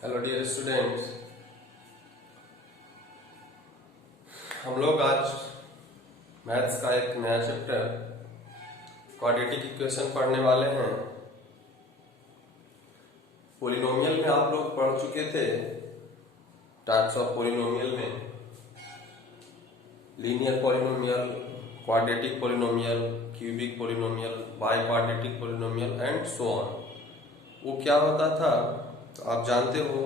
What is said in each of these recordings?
Hello dear students, हम लोग आज मैथ्स का एक नया चैप्टर क्वाड्रेटिक इक्वेशन पढ़ने वाले हैं। पॉलिनोमियल में आप लोग पढ़ चुके थे टाइप्स ऑफ पॉलिनोमियल में linear polynomial, quadratic polynomial, cubic polynomial, by quadratic polynomial and so on. वो क्या होता था तो आप जानते हो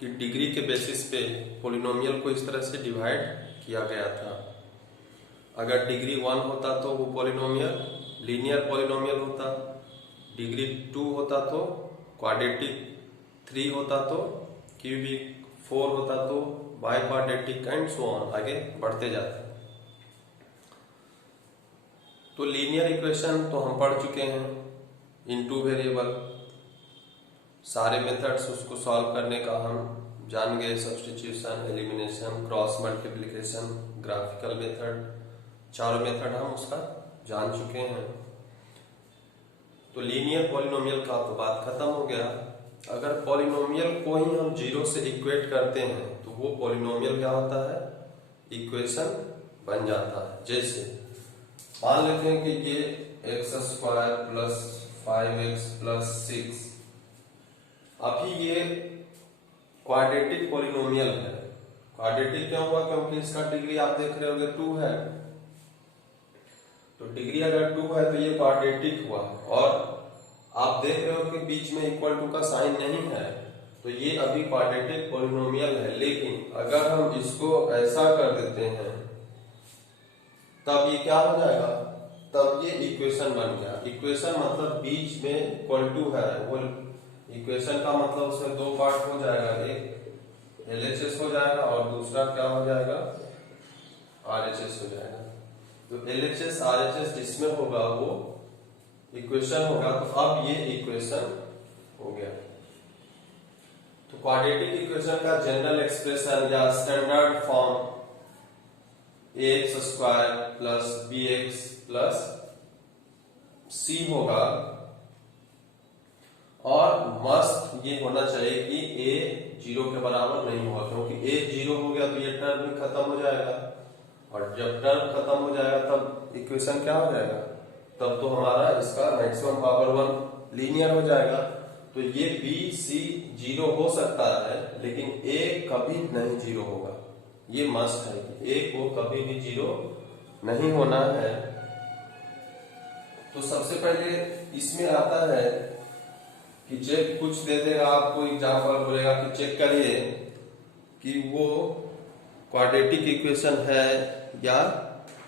कि डिग्री के बेसिस पे पॉलिनोमियल को इस तरह से डिवाइड किया गया था। अगर डिग्री 1 होता तो वो पॉलिनोमियल लीनियर पॉलिनोमियल होता, डिग्री 2 होता तो क्वाड्रेटिक, 3 होता तो क्यूबिक, 4 होता तो by quadratic and so on, आगे बढ़ते जाते। तो लीनियर इक्वेशन तो हम पढ़ चुके हैं इन टू वेरिएबल, सारे मेथड्स उसको सॉल्व करने का हम जान गए। Substitution, elimination, cross multiplication, graphical method, चारों मेथड हम उसका जान चुके हैं। तो लीनियर पॉलिनोमियल का तो बात खत्म हो गया। अगर पॉलिनोमियल को ही हम जीरो से इक्वेट करते हैं तो वो पॉलिनोमियल क्या होता है, इक्वेशन बन जाता है। जैसे मान लेते हैं कि ये x² प्लस 5x प्लस 6, अभी ये क्वाड्रेटिक पॉलिनोमियल है। क्वाड्रेटिक क्यों हुआ? क्योंकि इसका डिग्री आप देख रहे होगे 2 है। तो डिग्री अगर 2 है तो ये क्वाड्रेटिक हुआ, और आप देख रहे हो कि बीच में इक्वल टू का साइन नहीं है, तो ये अभी क्वाड्रेटिक पॉलिनोमियल है। लेकिन अगर हम इसको ऐसा कर देते हैं तब ये क्या हो जाएगा, तब ये इक्वेशन बन गया। इक्वेशन मतलब बीच में इक्वल टू है, वो इक्वेशन का मतलब उसमें दो पार्ट हो जाएगा, एक LHS हो जाएगा और दूसरा क्या हो जाएगा, RHS हो जाएगा। तो LHS RHS जिसमें होगा वो इक्वेशन होगा। तो अब ये इक्वेशन हो गया। तो क्वाड्रेटिक इक्वेशन का जनरल एक्सप्रेशन या standard form ax² plus bx plus c होगा, और मस्त ये होना चाहिए कि a 0 के बराबर नहीं होगा, क्योंकि a 0 हो गया तो ये टर्म भी खत्म हो जाएगा, और जब टर्म खत्म हो जाएगा तब इक्वेशन क्या हो जाएगा, तब तो हमारा इसका मैक्सिमम पावर 1 लीनियर हो जाएगा। तो ये b c 0 हो सकता है, लेकिन a कभी नहीं 0 होगा। ये मस्ट है कि a को कभी भी 0 नहीं होना है। तो सबसे पहले इसमें आता है कि चेक कुछ दे देगा आपको, एग्जाम्पल बोलेगा कि चेक करिए कि वो क्वाड्रेटिक इक्वेशन है या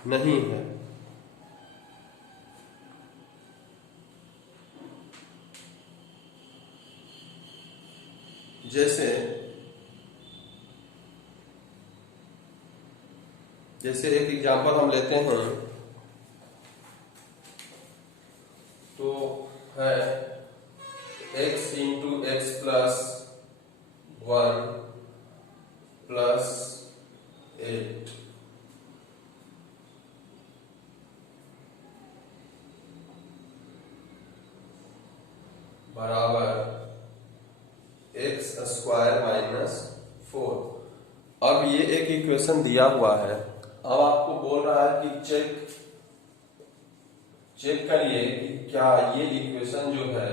नहीं है। जैसे एक एग्जाम्पल हम लेते हैं, तो है x into x plus 1 plus 8 बराबर x² माइनस 4। अब ये एक इक्वेशन दिया हुआ है। अब आपको बोल रहा है कि चेक करिए कि क्या ये इक्वेशन जो है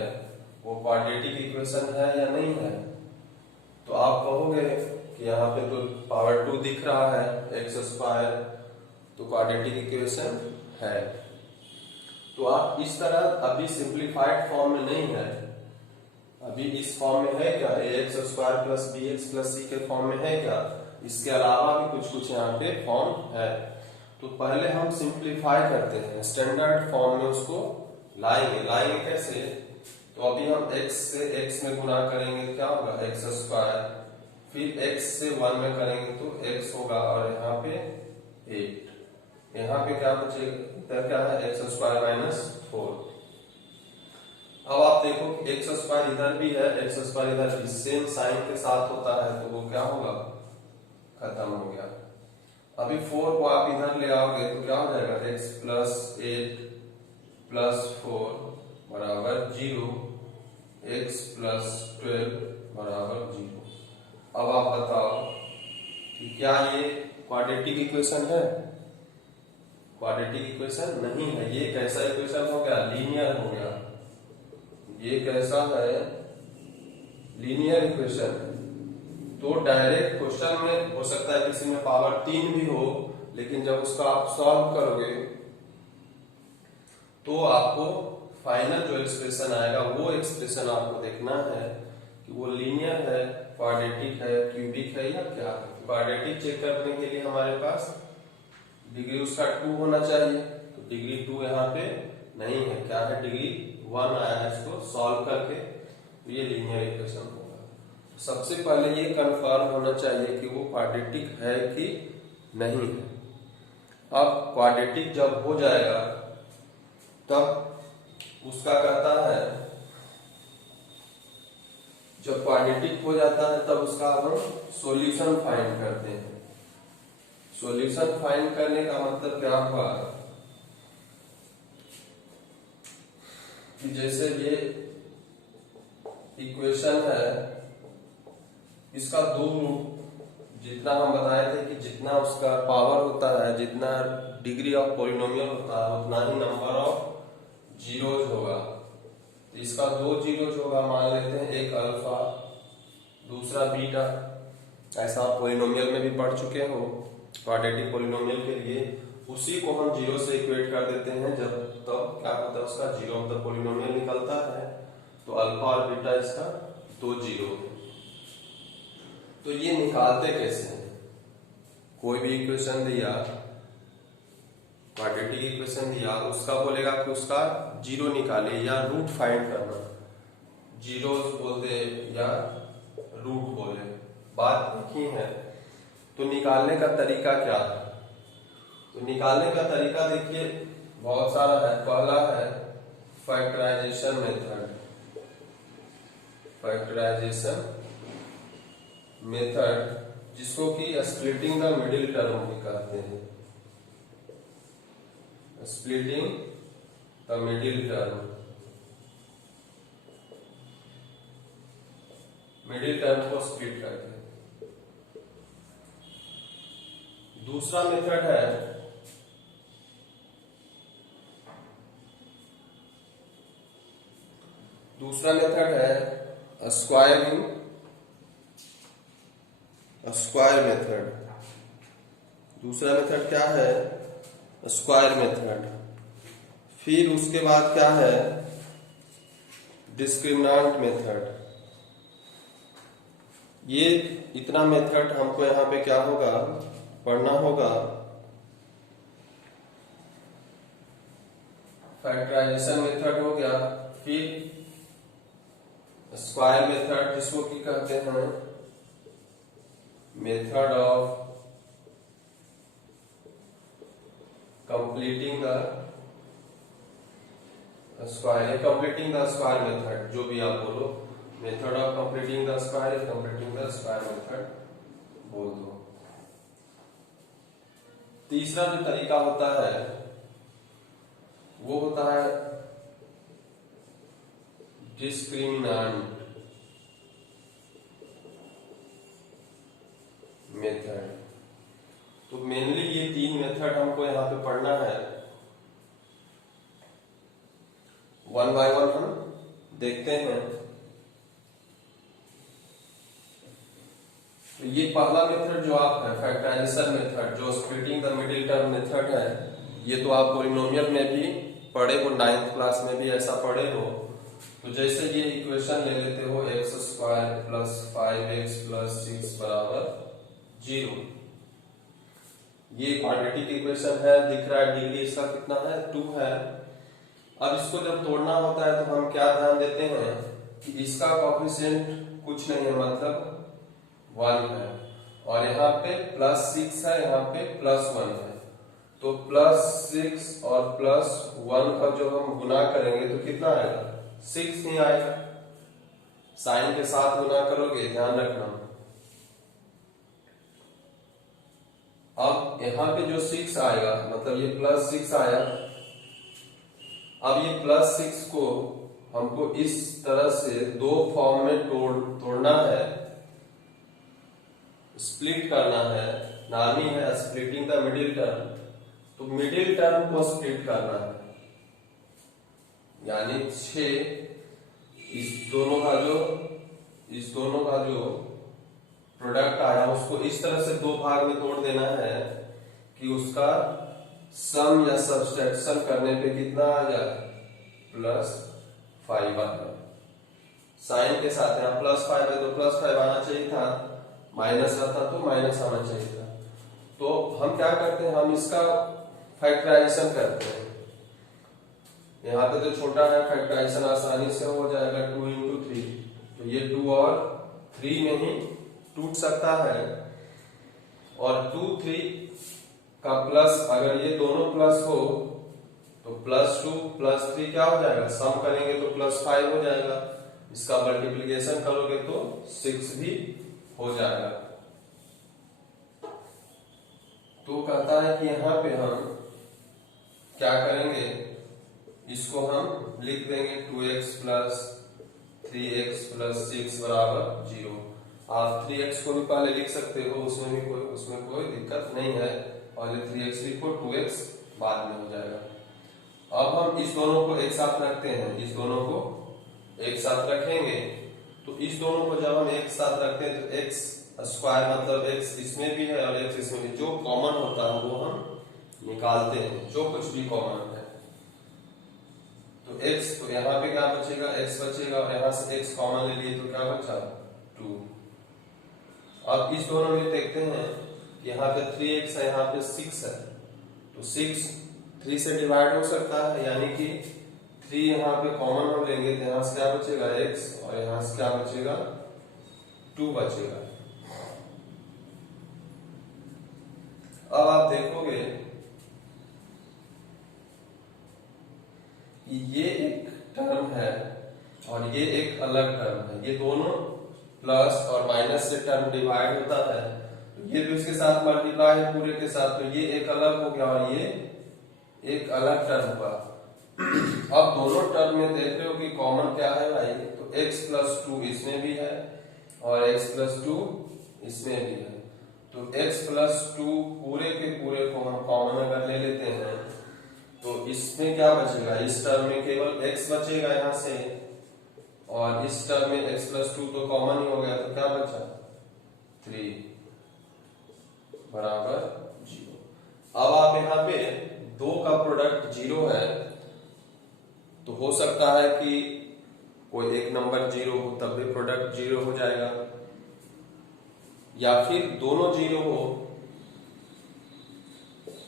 वो क्वाड्रेटिक इक्वेशन है या नहीं है। तो आप कहोगे कि यहाँ पे तो पावर 2 दिख रहा है x², तो क्वाड्रेटिक इक्वेशन है। तो आप इस तरह अभी सिंप्लीफाइड फॉर्म में नहीं है, अभी इस फॉर्म में है क्या, ax² plus bx plus c के फॉर्म में है क्या, इसके अलावा भी कुछ यहाँ पे फॉर्म है। तो पहले हम सिंप्लीफाई करते हैं, स्टैंडर्ड फॉर्म में उसको लाएंगे कैसे। तो अभी हम x से x में गुणा करेंगे, क्या होगा x², फिर x से 1 में करेंगे तो x होगा, और यहाँ पे 8, यहाँ पे क्या बचेगा, क्या है x² माइनस 4। अब आप देखो कि x² इधर भी है, x² इधर भी सेम साइन के साथ होता है, तो वो क्या होगा, खत्म हो गया। अभी 4 को आप इधर ले आओगे तो क्या हो जाएगा, x प्लस 8 प्लस 4 बराबर 0। x प्लस 12 बराबर 0। अब आप बताओ कि क्या ये क्वाड्रेटिक इक्वेशन है? क्वाड्रेटिक इक्वेशन नहीं है। ये कैसा इक्वेशन हो गया? लीनियर हो गया। ये कैसा है? Linear equation. तो डायरेक्ट क्वेश्चन में हो सकता है किसी में पावर 3 भी हो, लेकिन जब उसका आप सॉल्व करोगे तो आपको फाइनल जो एक्सप्रेशन आएगा वो एक्सप्रेशन आपको देखना है कि वो लीनियर है, क्वाड्रेटिक है, क्यूबिक है या क्या है। क्वाड्रेटिक चेक करने के लिए हमारे पास डिग्री उसका 2 होना चाहिए, तो डिग्री 2 यहाँ पे नहीं है। क्या है? डिग्री 1 आया है। इसको सॉल्व करके तो ये लीनियर इक्वेशन होगा। तो सबसे पहले ये कंफर्म होना चाहिए कि वो क्वाड्रेटिक है कि नहीं है। अब क्वाड्रेटिक जब हो जाएगा तब उसका कहता है, जब क्वाड्रेटिक हो जाता है तब उसका हम सॉल्यूशन फाइंड करते हैं। सॉल्यूशन फाइंड करने का मतलब क्या हुआ कि जैसे ये इक्वेशन है, इसका दो रूट, जितना हम बताए थे कि जितना उसका पावर होता है, जितना डिग्री ऑफ पॉलिनोमियल होता है, उतना ही नंबर ऑफ जीरोज होगा। तो इसका 2 जीरोज होगा, मान लेते हैं, एक अल्फा दूसरा बीटा। ऐसा आप पॉलिनोमियल में भी पढ़ चुके हो। क्वाड्रेटिक पॉलिनोमियल के लिए उसी को हम जीरो से इक्वेट कर देते हैं। जब तब क्या होता है? उसका जीरो मतलब पॉलिनोमियल निकलता है, तो अल्फा और बीटा इसका 2 जीरो है। तो ये निकालते कैसे हैं? कोई भी इक्वेशन दिया, क्वाड्रेटिक इक्वेशन दिया, उसका बोलेगा कि उसका जीरो निकाले या रूट फाइंड करना। जीरो बोलते या रूट बोले, बात एक ही है। तो निकालने का तरीका क्या है? तो निकालने का तरीका देखिए बहुत सारा है। पहला है फैक्टराइजेशन मेथड। फैक्टराइजेशन मेथड, जिसको कि स्प्लिटिंग द मिडिल टर्म भी कहते हैं। Splitting the middle term, middle term को स्प्लिट करके। दूसरा मेथड है स्क्वायरिंग, स्क्वायर मेथड। दूसरा मेथड क्या है? Square method. फिर उसके बाद क्या है? Discriminant method. ये इतना मेथड हमको यहाँ पे क्या होगा? पढ़ना होगा। फैक्टराइजेशन मेथड हो गया, फिर स्क्वायर मेथड, जिसको की कहते हैं method of completing the square, completing the square method, जो भी आप बोलो। Method of completing the square, completing the square method बोल दो। तीसरा जो तरीका होता है वो होता है डिस्क्रिमिनेंट मेथड। तो मेनली ये 3 मेथड हमको यहाँ पे पढ़ना है। वन बाय वन हम देखते हैं। तो ये पहला मेथड जो आप है फैक्टराइजेशन मेथड, जो splitting the middle term method है, ये तो आप पॉलिनोमियल में भी पढ़े हो, 9th क्लास में भी ऐसा पढ़े हो। तो जैसे ये इक्वेशन ले लेते हो x square plus 5x plus 6 बराबर 0। ये क्वाड्रेटिक इक्वेशन है, दिख रहा है डिग्री इसका कितना है? 2 है। अब इसको जब तोड़ना होता है तो हम क्या ध्यान देते हैं कि इसका कोएफिशिएंट कुछ नहीं है, मतलब 1 है, और यहाँ पे प्लस 6 है, यहाँ पे प्लस 1 है। तो प्लस 6 और प्लस 1 का जो हम गुना करेंगे तो कितना आएगा? 6 ही आएगा। साइन के साथ गुना करोगे, ध्यान रखना। अब यहाँ पे जो 6 आएगा, मतलब ये प्लस 6 आया। अब ये प्लस 6 को हमको इस तरह से दो फॉर्म में तोड़ना है, स्प्लिट करना है। नाम ही है स्प्लिटिंग द मिडिल टर्म। तो मिडिल टर्म को स्प्लिट करना है, यानी 6 इस दोनों का जो प्रोडक्ट आया उसको इस तरह से दो भाग में तोड़ देना है कि उसका सम या सब्सट्रैक्शन करने पे कितना आ जाए, +5 आ जाए। साइन के साथ यहाँ +5 है तो +5 आना चाहिए था, माइनस रहता तो माइनस आना चाहिए था। तो हम क्या करते हैं, हम इसका फैक्टराइजेशन करते हैं। यहाँ पे तो छोटा है, फैक्टराइजेशन आसानी से हो जाएगा। 2 × 3 तो ये 2 और 3 में ही टूट सकता है, और 2 3 का प्लस, अगर ये दोनों प्लस हो तो +2 +3 क्या हो जाएगा, सम करेंगे तो +5 हो जाएगा। इसका मल्टीप्लिकेशन करोगे तो 6 भी हो जाएगा। तो कहता है कि यहाँ पे हम क्या करेंगे, इसको हम लिख देंगे 2x + 3x + 6 = 0। आप 3x को भी पहले लिख सकते हो, उसमें कोई दिक्कत नहीं है। पहले 3x लिखो, 2x बाद में हो जाएगा। अब हम इस दोनों को एक साथ रखते हैं, इस दोनों को एक साथ रखेंगे। तो इस दोनों को जब हम एक साथ रखते हैं तो x स्क्वायर मतलब x इसमें भी है और x इसमें भी, जो कॉमन होता है वो हम निकालते हैं, जो कुछ भी कॉमन है। तो x, तो यहाँ पे क्या बचेगा, x बचेगा, और यहाँ से x कॉमन ले लिए तो क्या बचा, 2। अब इस दोनों में देखते हैं कि यहाँ पे 3x है, यहाँ पे 6 है। तो 6 3 से डिवाइड हो सकता है, यानी कि 3 यहाँ पे कॉमन हो लेंगे तो यहाँ से क्या बचेगा, x, और यहाँ से क्या बचेगा, 2 बचेगा। अब आप देखोगे कि ये एक टर्म है और ये एक अलग टर्म है। ये दोनों प्लस और माइनस से टर्म डिवाइड होता है, तो ये भी इसके साथ मल्टीप्लाई है पूरे के साथ, तो ये एक अलग हो गया और ये एक अलग टर्म हुआ। अब दोनों टर्म में देख रहे हो कि कॉमन क्या है भाई, तो x + 2 इसमें भी है और x + 2 इसमें भी है। तो x + 2 पूरे के पूरे को हम कॉमन अगर ले लेते हैं तो इसमें क्या बचेगा, इस टर्म में केवल x बचेगा यहाँ से, और इस टर्म में x + 2 तो कॉमन ही हो गया, तो क्या बचा, 3 = 0। अब आप यहाँ पे 2 का प्रोडक्ट 0 है, तो हो सकता है कि कोई एक नंबर 0 हो तब भी प्रोडक्ट 0 हो जाएगा, या फिर दोनों 0 हो।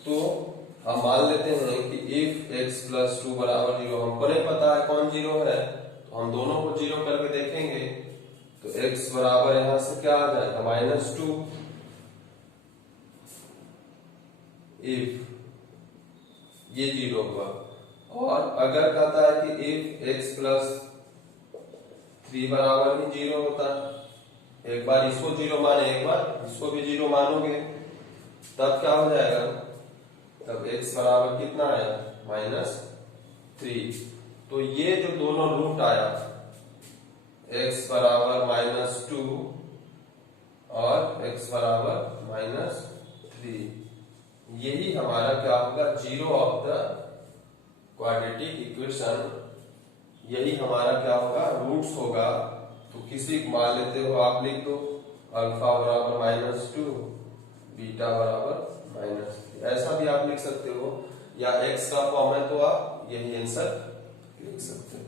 तो हम मान लेते हैं कि if x + 2 = 0, हमको नहीं पता है कौन 0 है, तो हम दोनों को 0 करके देखेंगे। तो x बराबर यहां से क्या आ जाएगा, -2। if ये 0 हुआ, और अगर कहता है कि if x + 3 = 0 होता, एक बार इसको 0 माने, एक बार इसको भी 0 मानोगे, तब क्या हो जाएगा, तब x बराबर कितना आया, -3। तो ये जो दोनों रूट आया, x बराबर -2 और x बराबर -3, यही हमारा क्या होगा, 0 ऑफ द क्वाड्रेटिक इक्वेशन, यही हमारा क्या होगा, रूट्स होगा। तो किसी मान लेते हो आप, लिख दो अल्फा बराबर -2, बीटा बराबर -3, ऐसा भी आप लिख सकते हो, या x का फॉर्म है तो आप यही आंसर लिख सकते हो।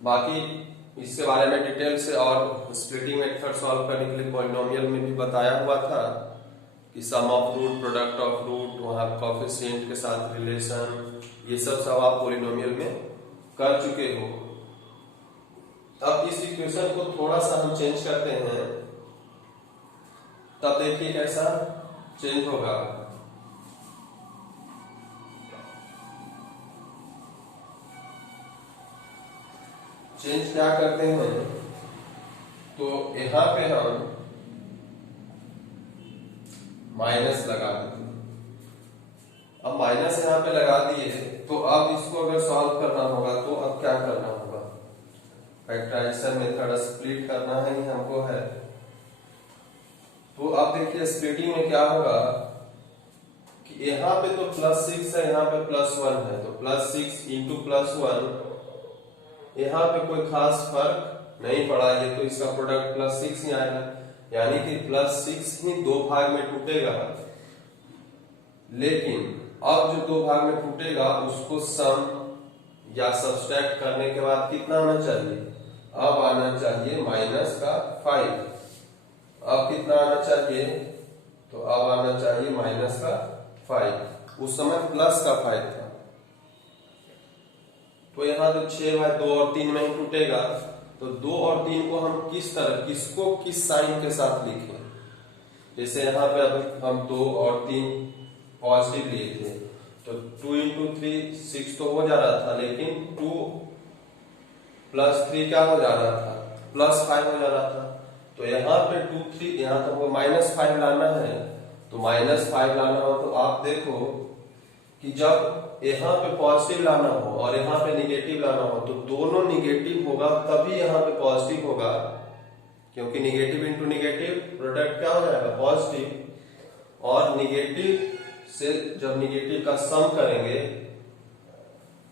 बाकी इसके बारे में डिटेल से और स्प्लिटिंग मेथड सॉल्व करने के लिए पॉलिनोमियल में भी बताया हुआ था कि sum of root, product of root, वहां कोएफिशिएंट के साथ रिलेशन, ये सब आप पॉलिनोमियल में कर चुके हो। अब इस इक्वेशन को थोड़ा सा हम चेंज करते हैं, तब देखिए कैसा चेंज होगा। चेंज क्या करते हैं, तो यहां पे हम माइनस लगा देते हैं। अब माइनस यहां पे लगा दिए तो अब इसको अगर सॉल्व करना होगा तो अब क्या करना होगा, फैक्टराइजेशन मेथड स्प्लिट करना है ही हमको है। तो अब देखिए स्प्लिटिंग में क्या होगा कि यहाँ पे तो +6 है, यहाँ पे +1 है, तो +6 इंटू +1, यहाँ पे कोई खास फर्क नहीं पड़ा, ये तो इसका प्रोडक्ट +6 ही आएगा, यानी कि +6 ही दो भाग में टूटेगा। लेकिन अब जो दो भाग में टूटेगा उसको सम या सब्सट्रैक्ट करने के बाद कितना आना चाहिए, अब आना चाहिए -5। अब कितना आना चाहिए, तो अब आना चाहिए -5। उस समय +5 था, तो यहाँ तो 6 भाई 2 और 3 में ही टूटेगा। तो 2 और 3 को हम किस तरह, किसको किस साइन के साथ लिखें, जैसे यहाँ पे अब हम 2 और 3 पॉजिटिव लिए थे, तो 2 इंटू 3 6 तो हो जा रहा था, लेकिन 2 प्लस 3 क्या हो जा रहा था, +5 हो जा रहा था। तो यहाँ पे 2 3 यहाँ तक वो -5 लाना है, तो -5 लाना हो तो आप देखो कि जब यहाँ पे पॉजिटिव लाना हो और यहाँ पे निगेटिव लाना हो तो दोनों निगेटिव होगा तभी यहाँ पे पॉजिटिव होगा, क्योंकि निगेटिव इंटू निगेटिव प्रोडक्ट क्या हो जाएगा, पॉजिटिव। और निगेटिव से जब निगेटिव का सम करेंगे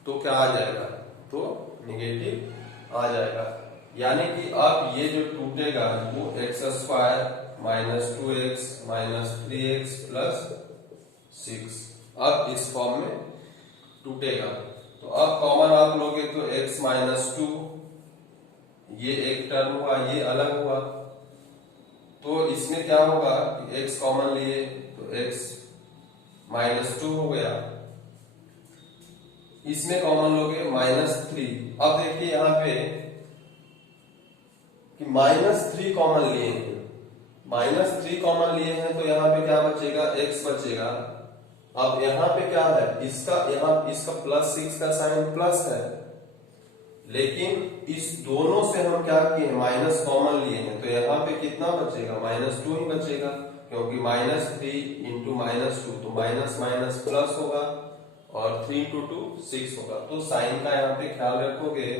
तो क्या आ जाएगा, तो निगेटिव आ जाएगा। यानी कि अब ये जो टूटेगा वो x² -2x -3x + 6 अब इस फॉर्म में टूटेगा। तो अब कॉमन आप लोगे तो x -2, ये एक टर्म हुआ, ये अलग हुआ, तो इसमें क्या होगा कि x कॉमन लिए तो x -2 हो गया, इसमें कॉमन लोगे -3। अब देखिए यहाँ पे कि -3 कॉमन लिए हैं, -3 कॉमन लिए हैं, तो यहाँ पे क्या बचेगा, x बचेगा। अब यहाँ पे क्या है, इसका +6 का साइन प्लस है, लेकिन इस दोनों से हम क्या किए, माइनस कॉमन लिए हैं, तो यहाँ पे कितना बचेगा, -2 ही बचेगा, क्योंकि -3 इंटू -2 तो माइनस माइनस प्लस होगा, और 3 इंटू 2 6 होगा। तो साइन का यहाँ पे ख्याल रखोगे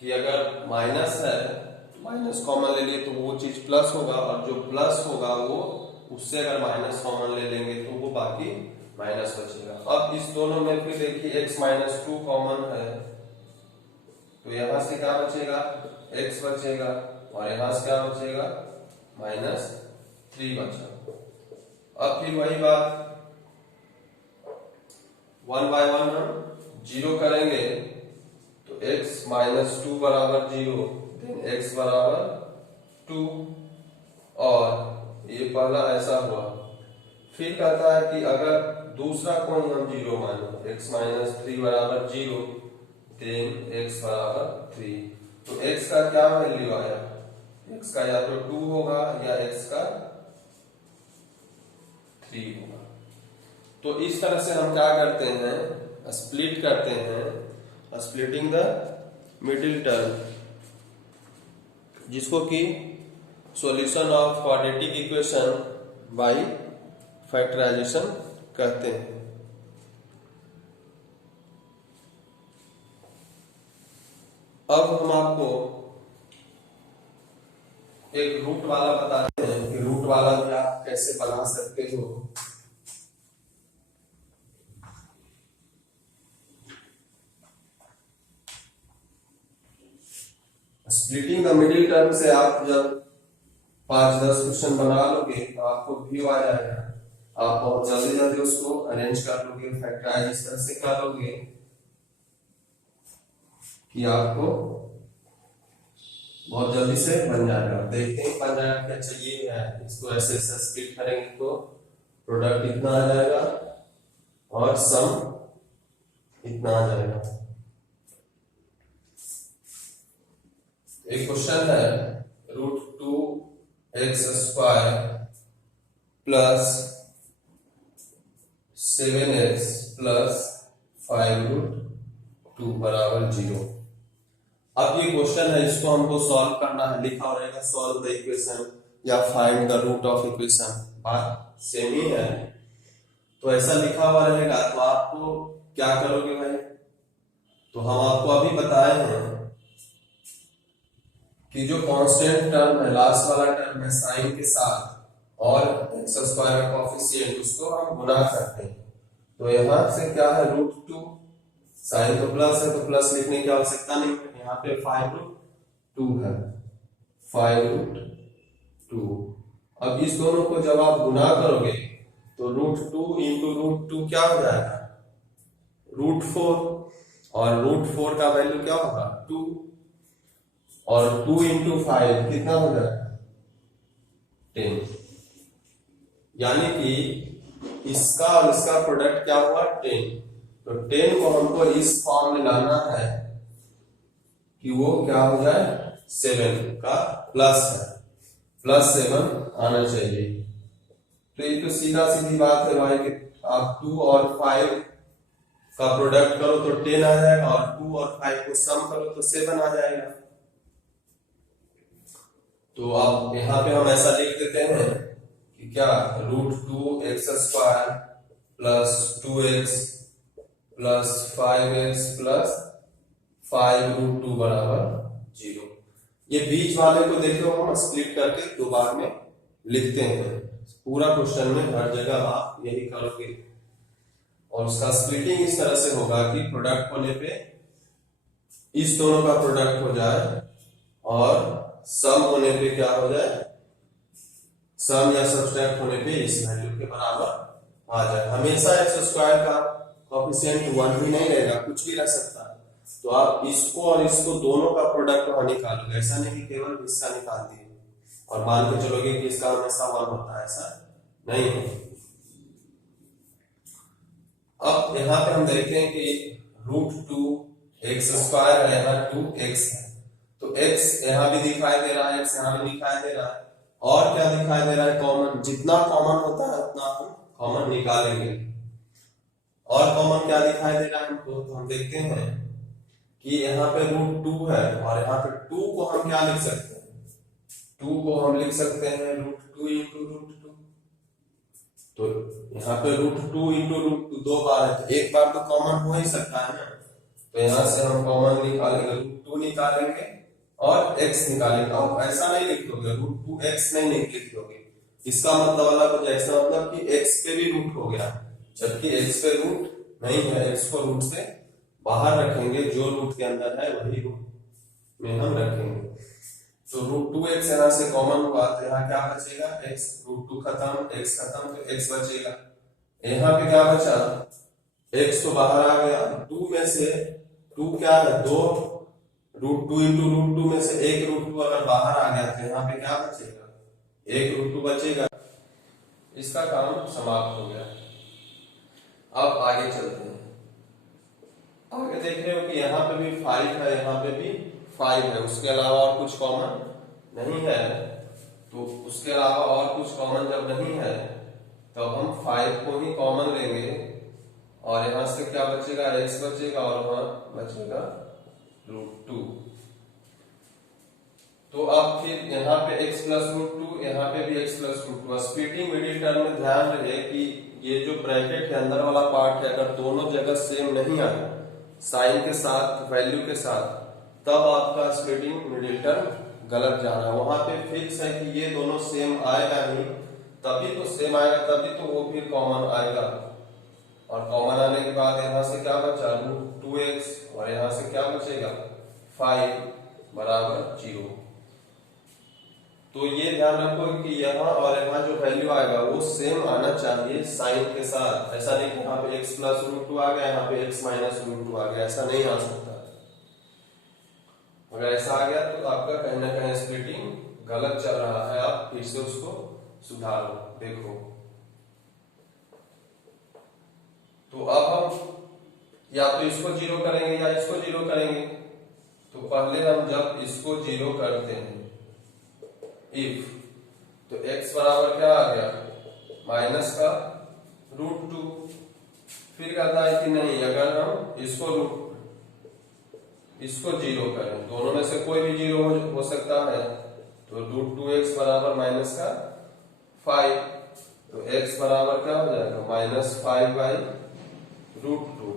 कि अगर माइनस है तो माइनस कॉमन ले लिए तो वो चीज प्लस होगा, और जो प्लस होगा वो उससे अगर माइनस कॉमन ले लेंगे तो वो बाकी माइनस बचेगा। अब इस दोनों में फिर देखिए x -2 कॉमन है, तो यहां से क्या बचेगा, x बचेगा, और यहां से क्या बचेगा, -3 बचा। अब फिर वही बात 1 बाय 1 हम 0 करेंगे, तो x -2 बराबर 0, देन x बराबर 2, और ये पहला ऐसा हुआ। फिर कहता है कि अगर दूसरा कोई हम 0 मानो, x -3 बराबर 0, देन x बराबर 3, तो x का क्या वैल्यू आया, x का या तो 2 होगा या x का 3 होगा। तो इस तरह से हम क्या करते हैं, स्प्लिट करते हैं, स्प्लिटिंग द मिडिल टर्म, जिसको कि solution of quadratic equation by factorisation कहते हैं। अब हम आपको एक रूट वाला बताते हैं कि रूट वाला भी आप कैसे बना सकते हो। स्प्लिटिंग द मिडिल टर्म से आप जब 5-10 क्वेश्चन बना लोगे तो आपको व्यू आ जाएगा, आप बहुत जल्दी जल्दी उसको अरेंज कर लोगे, फैक्टराइज इस तरह से कर लोगे कि आपको बहुत जल्दी से बन जाएगा। देखते हैं बन जाएगा क्या चाहिए है, इसको ऐसे ऐसे स्प्लिट करेंगे तो प्रोडक्ट इतना आ जाएगा और सम इतना आ जाएगा। एक क्वेश्चन है √2x² प्लस 7x प्लस 5√2 बराबर 0। अब ये क्वेश्चन है, इसको हमको सॉल्व करना है, लिखा रहेगा सॉल्व द इक्वेशन या find the root of equation, बात सेम ही है। तो ऐसा लिखा हुआ रहेगा तो आपको क्या करोगे भाई? तो हम आपको अभी बताए हैं कि जो कांस्टेंट टर्म है, लास्ट वाला टर्म है साइन के साथ और एक्स स्क्वायर का कोफिशिएंट, उसको हम गुना करते हैं। तो यहाँ से क्या है, √2, साइन तो प्लस है तो प्लस लिखने की आवश्यकता नहीं है, यहाँ पे 5√2 है, 5√2। अब इस दोनों को जब आप गुना करोगे तो √2 इंटू √2 क्या हो जाएगा, √4, और √4 का वैल्यू क्या होगा, 2, और 2 इंटू 5 कितना हो जाएगा, 10। यानी कि इसका और इसका प्रोडक्ट क्या हुआ, 10। तो 10 को हमको इस फॉर्म में लाना है कि वो क्या हो जाए, 7 का प्लस है, +7 आना चाहिए। तो ये तो सीधा सीधी बात है भाई कि आप 2 और 5 का प्रोडक्ट करो तो 10 आ जाएगा, और 2 और 5 को सम करो तो 7 आ जाएगा। तो अब यहाँ पे हम ऐसा लिख देते हैं कि क्या, √2x² + 2x + 5x + 5√2 = 0। ये बीच वाले को देखो हम स्प्लिट करके दो बार में लिखते हैं। पूरा क्वेश्चन में हर जगह आप यही करोगे, और उसका स्प्लिटिंग इस तरह से होगा कि प्रोडक्ट होने पे इस दोनों का प्रोडक्ट हो जाए और सम होने पे क्या हो जाए, सम या सब्सट्रैक्ट होने पे इस वैल्यू के बराबर आ जाए। हमेशा x² का कोएफिशिएंट 1 ही नहीं रहेगा, कुछ भी रह सकता है। तो आप इसको और इसको दोनों का प्रोडक्ट वहां निकालोगे, ऐसा नहीं कि केवल इसका निकाल दिए और मान के चलोगे कि इसका हमेशा 1 होता है, ऐसा नहीं है। अब यहाँ पे हम देखते हैं कि √2x² है, यहाँ 2x है, तो x यहाँ भी दिखाई दे रहा है, x यहाँ भी दिखाई दे रहा है, और क्या दिखाई दे रहा है, कॉमन। जितना कॉमन होता है उतना हम कॉमन निकालेंगे। और कॉमन क्या दिखाई दे रहा है हमको, तो हम देखते हैं कि यहाँ पे √2 है, और यहाँ पे 2 को हम क्या लिख सकते हैं, 2 को हम लिख सकते हैं √2 इंटू √2। तो यहाँ पे √2 इंटू √2 दो बार है, तो एक बार तो कॉमन हो ही सकता है ना। तो यहाँ से हम कॉमन निकालेंगे, √2 निकालेंगे और x निकालेंगे। और ऐसा नहीं लिख दोगे, √2x नहीं लिख दोगे, इसका मतलब अलग हो जाए। इसका मतलब कि x पे भी रूट हो गया, जबकि x पे रूट नहीं है, x को रूट से बाहर रखेंगे, जो रूट के अंदर है वही रूट में हम रखेंगे। तो √2x यहाँ से कॉमन हुआ, तो यहाँ क्या बचेगा, x, √2 खत्म, x खत्म, तो x बचेगा। यहाँ पे क्या बचा, x तो बाहर आ गया, 2 में से 2 क्या है, 2, √2 इंटू √2 में से एक √2 अगर बाहर आ गया तो यहाँ पे क्या बचेगा, एक √2 बचेगा। इसका काम समाप्त हो गया। अब आगे चलते हैं। आगे देख रहे हो कि यहाँ पे भी 5 है, यहाँ पे भी 5 है, उसके अलावा और कुछ कॉमन नहीं है। तो उसके अलावा और कुछ कॉमन जब नहीं है तो हम 5 को ही कॉमन लेंगे, और यहाँ से क्या बचेगा, x बचेगा, और वहां बचेगा √2। तो अब फिर यहाँ पे x + √2, यहाँ पे भी x + √2। स्प्लिटिंग मिडिल टर्म में ध्यान रहे कि ये जो ब्रैकेट के अंदर वाला पार्ट है, अगर दोनों जगह सेम नहीं आया, साइन के साथ वैल्यू के साथ, तब आपका स्प्लिटिंग मिडिल टर्म गलत जा रहा है। वहां पे फिक्स है कि ये दोनों सेम आएगा ही, तभी तो सेम आएगा, तभी तो वो फिर कॉमन आएगा। और कॉमन आने के बाद यहाँ से क्या बचा, √2x, और यहाँ से क्या बचेगा, 5 = 0। तो ये ध्यान रखो कि यहाँ और यहाँ जो वैल्यू आएगा वो सेम आना चाहिए साइन के साथ। ऐसा नहीं कि यहाँ पे x + √2 आ गया, यहाँ पे x - √2 आ गया, ऐसा नहीं आ सकता। अगर ऐसा आ गया तो आपका कहीं ना कहीं स्प्लिटिंग गलत चल रहा है, आप फिर से उसको सुधारो, देखो। तो अब हम या तो इसको 0 करेंगे या इसको 0 करेंगे। तो पहले हम जब इसको 0 करते हैं, इफ, तो x बराबर क्या आ गया, माइनस का √2। फिर कहता है कि नहीं, अगर हम इसको 0 करें, दोनों में से कोई भी 0 हो सकता है, तो √2x बराबर -5। तो x बराबर क्या हो जाएगा -5/√2।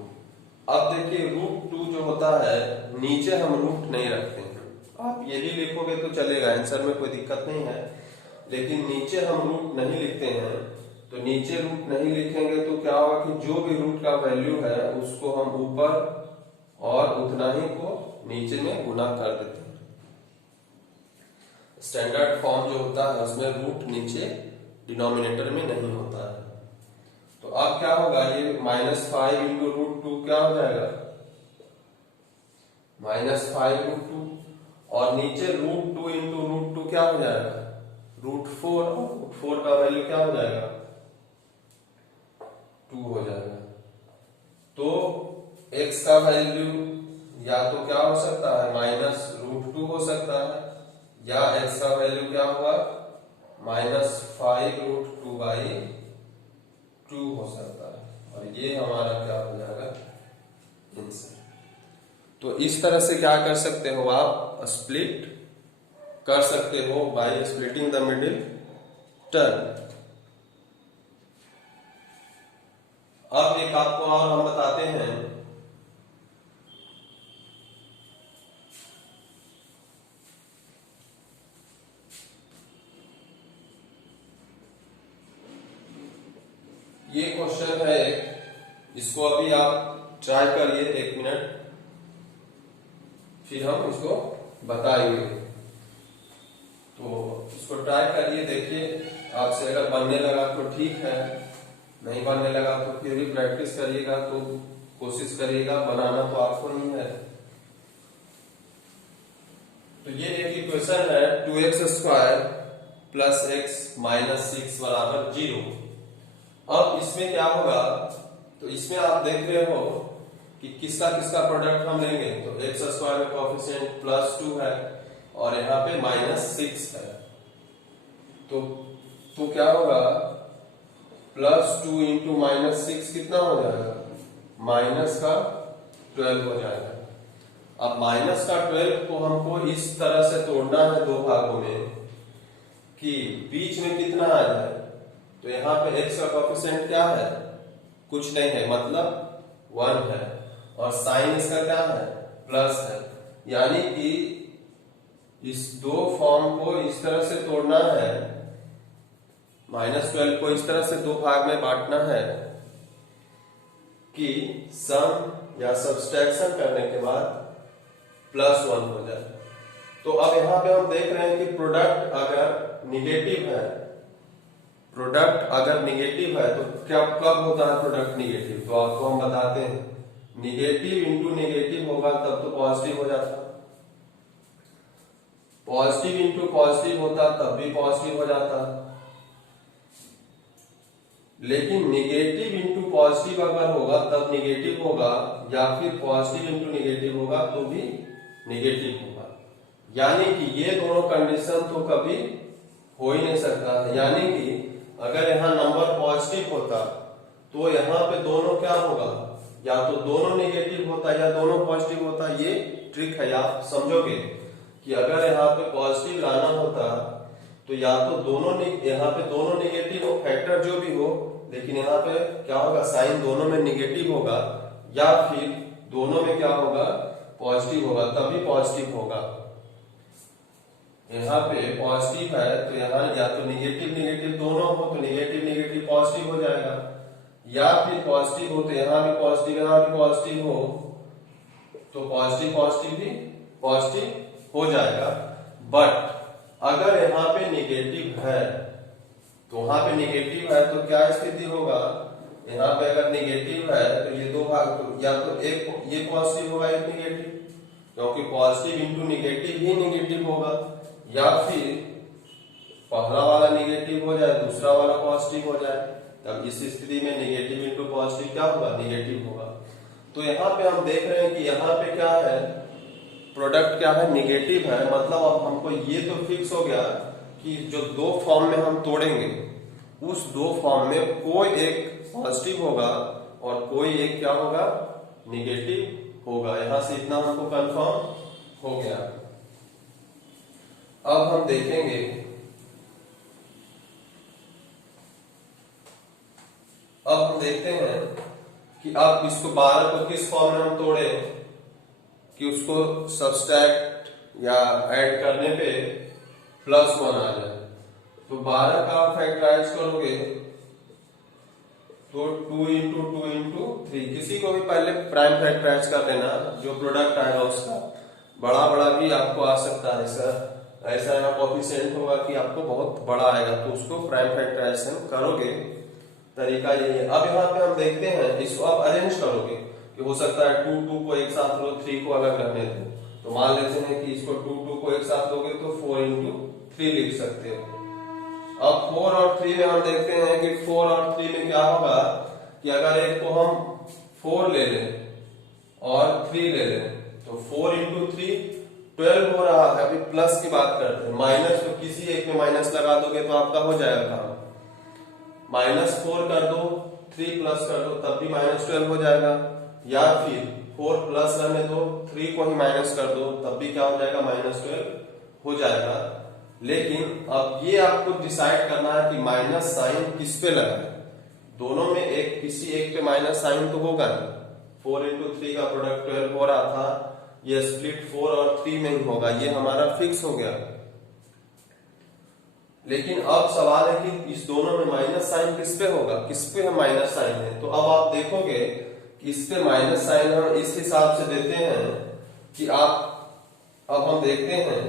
अब देखिए √2 जो होता है नीचे हम रूट नहीं रखते हैं, आप ये भी लिखोगे तो चलेगा, आंसर में कोई दिक्कत नहीं है, लेकिन नीचे हम रूट नहीं लिखते हैं। तो नीचे रूट नहीं लिखेंगे तो क्या होगा कि जो भी रूट का वैल्यू है उसको हम ऊपर और उतना ही को नीचे में गुना कर देते हैं। स्टैंडर्ड फॉर्म जो होता है उसमें रूट नीचे डिनोमिनेटर में नहीं होता है। तो अब क्या होगा, ये -5 × √2 क्या हो जाएगा -5√2, और नीचे √2 × √2 क्या हो जाएगा √4, और √4 का वैल्यू क्या हो जाएगा 2 हो जाएगा। तो x का वैल्यू या तो क्या हो सकता है -√2 हो सकता है, या x का वैल्यू क्या होगा -5√2/2 हो सकता है, और ये हमारा क्या हो जाएगा आंसर। तो इस तरह से क्या कर सकते हो, आप स्प्लिट कर सकते हो by splitting the middle term. अब एक आपको और हम बताते हैं, ये क्वेश्चन है, इसको अभी आप ट्राई करिए 1 मिनट, फिर हम इसको बताएंगे। तो इसको ट्राई करिए, देखिए आपसे अगर बनने लगा तो ठीक है, नहीं बनने लगा तो फिर भी प्रैक्टिस करिएगा, तो कोशिश करिएगा, बनाना तो आपको ही है। तो ये एक इक्वेशन है 2x² + x - 6 = 0। अब इसमें क्या होगा, तो इसमें आप देख रहे हो कि किसका किसका प्रोडक्ट हम लेंगे, तो x² में कोएफिशिएंट +2 है और यहाँ पे -6 है, तो क्या होगा +2 × -6 कितना हो जाएगा -12 हो जाएगा। अब -12 को हमको इस तरह से तोड़ना है दो भागों में कि बीच में कितना आ जाए। तो यहाँ पे x का कोएफिशिएंट क्या है, कुछ नहीं है, मतलब 1 है, और साइन इसका क्या है प्लस है, यानी कि इस दो फॉर्म को इस तरह से तोड़ना है, -12 को इस तरह से दो भाग में बांटना है कि सम या सब्सट्रैक्शन करने के बाद +1 हो जाए। तो अब यहाँ पे हम देख रहे हैं कि प्रोडक्ट अगर निगेटिव है तो क्या कब होता है प्रोडक्ट निगेटिव, तो आपको हम बताते हैं, निगेटिव इंटू निगेटिव होगा तब तो पॉजिटिव हो जाता, पॉजिटिव इंटू पॉजिटिव होता तब भी पॉजिटिव हो जाता, लेकिन निगेटिव इंटू पॉजिटिव अगर होगा तब निगेटिव होगा, या फिर पॉजिटिव इंटू निगेटिव होगा तो भी निगेटिव होगा। यानी कि ये दोनों कंडीशन तो कभी हो ही नहीं सकता है। यानी कि अगर यहाँ नंबर पॉजिटिव होता तो यहाँ पे दोनों क्या होगा, या तो दोनों निगेटिव होता या दोनों पॉजिटिव होता। ये ट्रिक है, आप समझोगे कि अगर यहाँ पे पॉजिटिव लाना होता तो या तो दोनों यहाँ पे दोनों निगेटिव हो, फैक्टर जो भी हो, लेकिन यहाँ पे क्या होगा साइन दोनों में निगेटिव होगा, या फिर दोनों में क्या होगा पॉजिटिव होगा, तभी पॉजिटिव होगा। यहाँ पे पॉजिटिव है तो यहाँ या तो निगेटिव निगेटिव दोनों हो तो निगेटिव निगेटिव पॉजिटिव हो जाएगा, या फिर पॉजिटिव हो तो यहाँ भी पॉजिटिव यहाँ भी पॉजिटिव हो तो पॉजिटिव पॉजिटिव भी पॉजिटिव हो जाएगा। बट अगर यहाँ पे निगेटिव है तो वहां पे निगेटिव है तो क्या स्थिति होगा, यहाँ पे अगर निगेटिव है तो ये दो भाग, तो या तो एक ये पॉजिटिव होगा एक निगेटिव, क्योंकि पॉजिटिव इंटू निगेटिव ही निगेटिव होगा, या फिर पहला वाला निगेटिव हो जाए दूसरा वाला पॉजिटिव हो जाए, तब इस स्थिति में निगेटिव इंटू पॉजिटिव क्या होगा निगेटिव होगा। तो यहाँ पे हम देख रहे हैं कि यहाँ पे क्या है प्रोडक्ट क्या है निगेटिव है, मतलब अब हमको ये तो फिक्स हो गया कि जो दो फॉर्म में हम तोड़ेंगे उस दो फॉर्म में कोई एक पॉजिटिव होगा और कोई एक क्या होगा निगेटिव होगा। यहां से इतना हमको कंफर्म हो गया। अब हम देखेंगे अब हम देखते हैं कि अब इसको 12 को किस फॉर्म में हम तोड़े कि उसको सब्सट्रैक्ट या ऐड करने पे +1 आ जाए। तो 12 का आप फैक्टराइज करोगे तो 2 इंटू 2 इंटू 3, किसी को भी पहले प्राइम फैक्टराइज कर लेना, जो प्रोडक्ट आएगा उसका बड़ा बड़ा भी आपको आ सकता है। ऐसा यहाँ कोफिशिएंट होगा कि आपको बहुत बड़ा आएगा, तो उसको प्राइम फैक्टराइजेशन करोगे। तरीका यही है। अब यहाँ पे हम देखते हैं, इसको आप अरेंज करोगे कि हो सकता है 2 को एक साथ लो, 3 को अलग रखने दो। तो मान लेते हैं कि इसको 2 को एक साथ लोगे तो 4 इंटू 3 लिख सकते हो। अब 4 और 3 में हम देखते हैं कि 4 और 3 में क्या होगा कि अगर एक को हम 4 ले लें और 3 ले लें तो 4 इंटू 3 12 हो रहा है। अभी प्लस की बात करते हैं, माइनस तो किसी एक में माइनस लगा दोगे तो आपका हो जाएगा काम। -4 कर दो, 3 प्लस कर दो तब भी -12 हो जाएगा, या फिर 4 प्लस रहने दो, 3 को ही माइनस कर दो तब भी क्या हो जाएगा, -12 हो जाएगा। लेकिन अब ये आपको डिसाइड करना है कि माइनस साइन किस पे लगा है। दोनों में एक किसी एक पे माइनस साइन तो होगा नहीं। 4 इंटू 3 का प्रोडक्ट 12 हो रहा था, ये स्प्लिट 4 और 3 में ही होगा, ये हमारा फिक्स हो गया। लेकिन अब सवाल है कि इस दोनों में माइनस साइन किस पे होगा, किस पे माइनस साइन है। तो अब आप देखोगे कि इस पे माइनस साइन हम इस हिसाब से देते हैं कि अब हम देखते हैं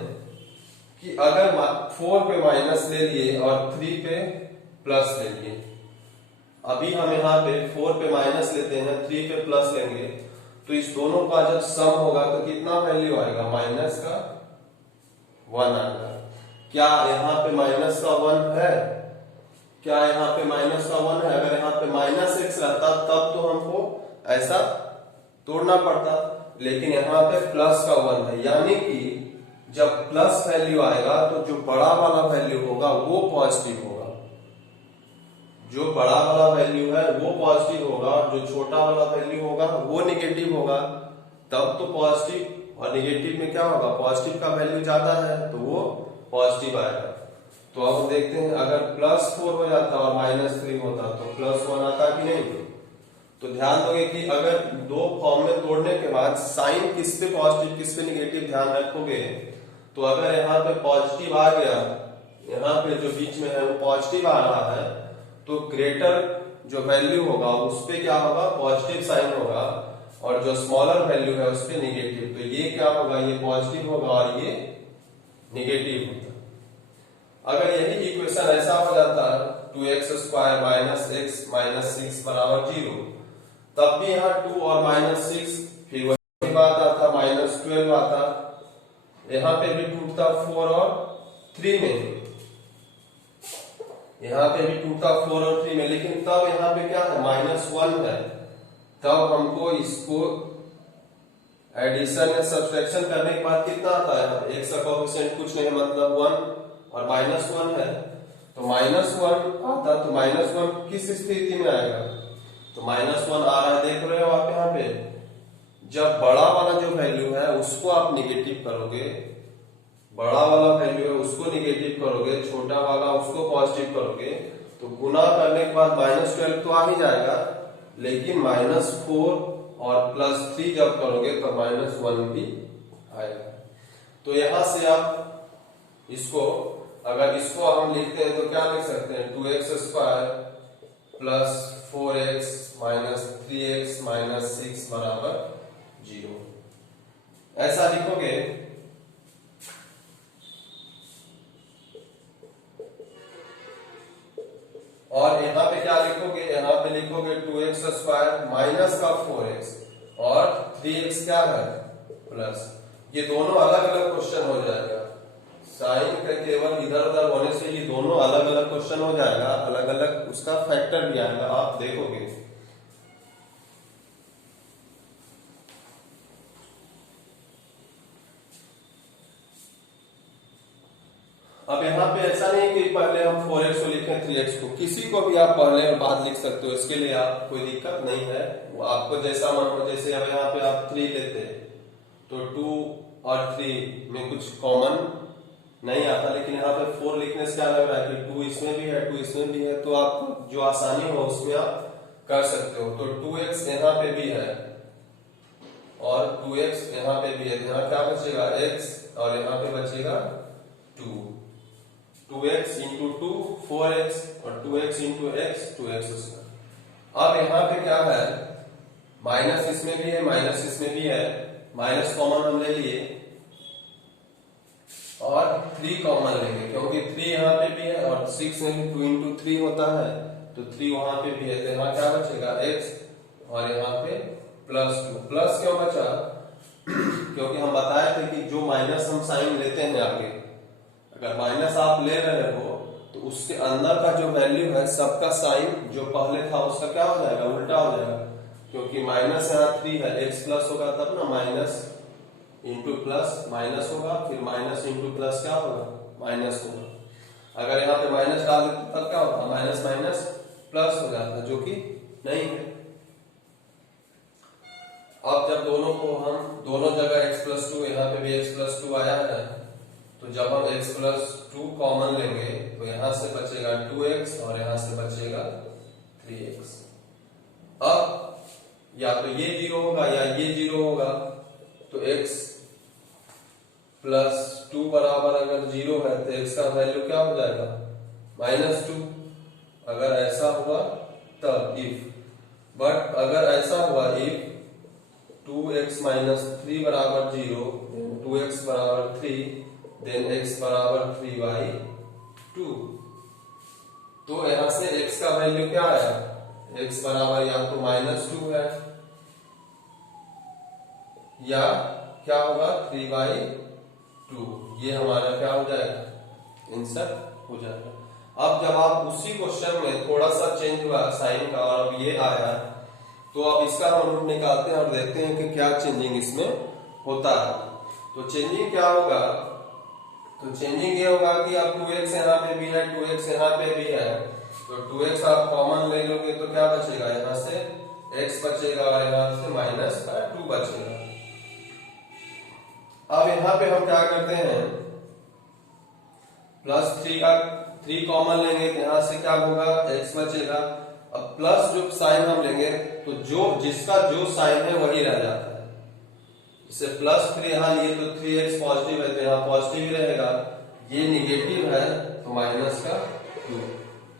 कि अगर 4 पे माइनस ले लिए और 3 पे प्लस ले लिए, अभी हम यहाँ पे 4 पे माइनस लेते हैं, 3 पे प्लस लेंगे, तो इस दोनों का जब सम होगा तो कितना वैल्यू आएगा, माइनस का 1 आएगा। क्या यहाँ पे माइनस का 1 है, क्या यहाँ पे माइनस का 1 है? अगर यहाँ पे -x रहता तब तो हमको ऐसा तोड़ना पड़ता, लेकिन यहाँ पे प्लस का 1 है, यानी कि जब प्लस वैल्यू आएगा तो जो बड़ा वाला वैल्यू होगा वो पॉजिटिव होगा। जो बड़ा वाला वैल्यू है वो पॉजिटिव होगा और जो छोटा वाला वैल्यू होगा वो निगेटिव होगा। तब तो पॉजिटिव और निगेटिव में क्या होगा, पॉजिटिव का वैल्यू ज्यादा है तो वो पॉजिटिव आएगा। तो अब देखते हैं, अगर +4 हो जाता और -3 होता तो +1 आता कि नहीं। तो ध्यान दोगे कि अगर दो फॉर्म में तोड़ने के बाद साइन किस पे पॉजिटिव किस पे निगेटिव ध्यान रखोगे, तो अगर यहाँ पे पॉजिटिव आ गया, यहाँ पे जो बीच में है वो पॉजिटिव आ रहा है, तो ग्रेटर जो वैल्यू होगा उस पे क्या होगा, पॉजिटिव साइन होगा, और जो स्मॉलर वैल्यू है उस पे निगेटिव। तो ये क्या होगा, ये पॉजिटिव होगा और ये निगेटिव होगा। अगर यही इक्वेशन ऐसा हो जाता 2x² - x - 6 बराबर 0, तब भी यहाँ 2 और -6, फिर वही बात आता, -12 आता, यहाँ पे भी टूटता 4 और 3 में, यहाँ पे भी टूटता 4 और 3 में, लेकिन तब यहाँ पे क्या है, -1 है। तब हमको इसको एडिशन या सब्सट्रैक्शन करने के बाद कितना आता है, एक का कोएफिशिएंट कुछ नहीं मतलब 1 और -1 है, तो -1 आता। तो -1 किस स्थिति में आएगा, तो -1 आ रहा है, देख रहे हो आप यहाँ पे। जब बड़ा वाला जो वैल्यू है उसको आप निगेटिव करोगे, बड़ा वाला वैल्यू है उसको निगेटिव करोगे, छोटा वाला उसको पॉजिटिव करोगे, तो गुना करने के बाद -12 तो आ ही जाएगा, लेकिन -4 और +3 जब करोगे तो -1 भी आएगा। तो यहां से आप इसको, अगर इसको हम लिखते हैं तो क्या लिख सकते हैं, 2x² + 4x - 3x - 6 बराबर 0, ऐसा लिखोगे। और यहाँ पे क्या लिखोगे, यहाँ पे लिखोगे 2x² माइनस का 4x और 3x क्या है प्लस। ये दोनों अलग अलग क्वेश्चन हो जाएगा, साइन का केवल इधर उधर होने से ये दोनों अलग अलग क्वेश्चन हो जाएगा, अलग अलग उसका फैक्टर भी आएगा, आप देखोगे। अब यहाँ पे ऐसा नहीं कि पहले हम 4x को लिखें 3x को, किसी को भी आप पहले और बाद लिख सकते हो, इसके लिए आप कोई दिक्कत नहीं है, वो आपको जैसा मन हो। जैसे अब यहाँ पे आप 3 लेते तो 2 और 3 में कुछ कॉमन नहीं आता, लेकिन यहाँ पे 4 लिखने से क्या लग रहा है कि 2 इसमें भी है 2 इसमें भी है, तो आपको जो आसानी हो उसमें आप कर सकते हो। तो 2x यहाँ पे भी है और 2x यहाँ पे भी है, यहाँ क्या बचेगा x और यहाँ पे बचेगा 2। 2x इंटू 2 4x और 2x इंटू x 2x²। अब यहाँ पे क्या है, माइनस इसमें भी है माइनस इसमें भी है, माइनस कॉमन हम ले लिए और 3 कॉमन लेंगे क्योंकि 3 यहाँ पे भी है और 6 में भी 2 इंटू 3 होता है तो 3 वहां पे भी है, तो यहाँ क्या बचेगा x और यहाँ पे +2। प्लस क्यों बचा क्योंकि हम बताए थे कि जो माइनस हम साइन लेते हैं आगे, अगर माइनस आप ले रहे हो तो उसके अंदर का जो वैल्यू है सबका साइन जो पहले था उसका क्या हो जाएगा, उल्टा हो जाएगा। क्योंकि माइनस यहाँ 3 है, x प्लस होगा तब ना, माइनस इंटू प्लस माइनस होगा, फिर माइनस इंटू प्लस क्या होगा, माइनस होगा। अगर यहाँ पे माइनस डाल देते तब क्या होता, माइनस माइनस प्लस हो जाता, जो कि नहीं है। अब जब दोनों को हम दोनों जगह x+2, यहाँ पे भी x+2 आया है, तो जब हम x+2 कॉमन लेंगे तो यहाँ से बचेगा 2x और यहाँ से बचेगा 3x। अब या तो ये 0 होगा या ये 0 होगा, तो x+2 बराबर अगर 0 है तो x का वैल्यू क्या हो जाएगा, -2। अगर ऐसा हुआ तब इफ, बट अगर ऐसा हुआ इफ 2x - 3 बराबर 0, 2x बराबर 3, देन x बराबर 3/2। तो यहां से x का वैल्यू क्या आया, x बराबर या तो -2 है या क्या होगा 3/2। ये हमारा क्या हो जाएगा, आंसर हो जाएगा। अब जब आप उसी क्वेश्चन में थोड़ा सा चेंज हुआ साइन का और अब ये आया, तो अब इसका हम रूट निकालते हैं और देखते हैं कि क्या चेंजिंग इसमें होता है। तो चेंजिंग क्या होगा, तो चेंजिंग ये होगा कि अब 2x यहाँ पे भी है 2x यहाँ पे भी है, तो 2x आप कॉमन ले लोगे तो क्या बचेगा, यहाँ से x बचेगा और यहाँ से -2 बचेगा। अब यहाँ पे हम क्या करते हैं, +3 का 3 कॉमन लेंगे तो यहाँ से क्या होगा, x बचेगा। अब प्लस जो साइन हम लेंगे तो जो जिसका जो साइन है वही रह जाता है। जैसे +3 यहाँ लिए तो 3x पॉजिटिव है तो यहाँ पॉजिटिव ही रहेगा, ये निगेटिव है तो -2।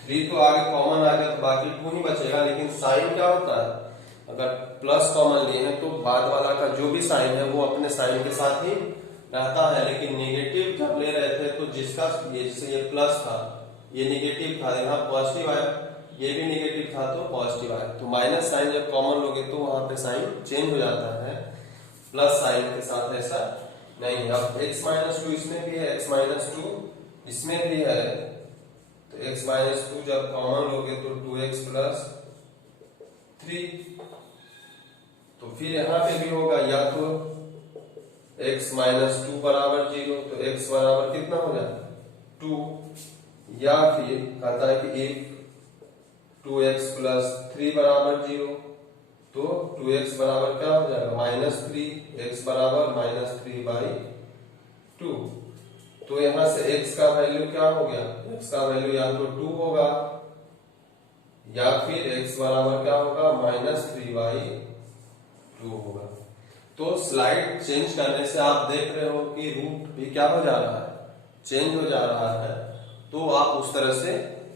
3 तो आगे कॉमन आ गया तो बाकी 2 ही बचेगा, लेकिन साइन क्या होता है, अगर प्लस कॉमन लिए हैं तो बाद वाला का जो भी साइन है वो अपने साइन के साथ ही रहता है। लेकिन नेगेटिव जब ले रहे थे तो जिसका जैसे ये प्लस था ये नेगेटिव था, यहाँ पॉजिटिव आया, ये भी नेगेटिव था तो पॉजिटिव आया। तो माइनस साइन जब कॉमन लोगे तो वहां पे साइन चेंज हो जाता है, प्लस साइन के साथ ऐसा नहीं। अब x-2 इसमें भी है, x-2 इसमें भी है, तो x-2 जब कॉमन लोगे तो 2x + 3। तो फिर यहाँ पे भी होगा या तो x-2 बराबर 0, तो x बराबर कितना हो जाए 2, या फिर कहता है कि if 2x + 3 बराबर 0, तो 2x बराबर क्या हो जाएगा -3, x बराबर -3/2। तो यहां से x का वैल्यू क्या हो गया, x का वैल्यू या तो 2 होगा या फिर x बराबर क्या होगा -3/2 होगा। तो स्लाइड चेंज करने से आप देख रहे हो कि रूट भी क्या हो जा रहा है, चेंज हो जा रहा है। तो आप उस तरह से